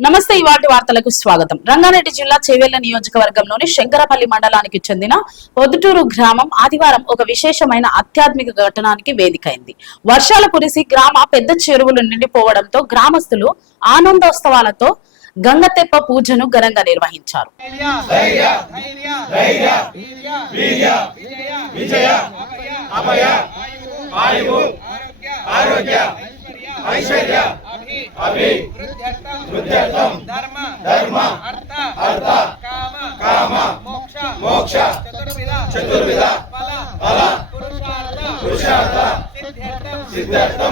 నమస్తే. ఇవాటి వార్తలకు స్వాగతం. రంగారెడ్డి జిల్లా చేవెళ్ల నియోజకవర్గంలోని శంకరపల్లి మండలానికి చెందిన పొద్దుటూరు గ్రామం ఆదివారం ఒక విశేషమైన ఆధ్యాత్మిక ఘటనానికి వేదికైంది. వర్షాలు కురిసి గ్రామ పెద్ద చెరువులు నిండిపోవడంతో గ్రామస్తులు ఆనందోత్సవాలతో గంగతెప్ప పూజను ఘనంగా నిర్వహించారు. ధర్మ అర్థ కామ మోక్ష చతుర్విధ ఫల పురుషార్థ సిద్ధ్యర్థం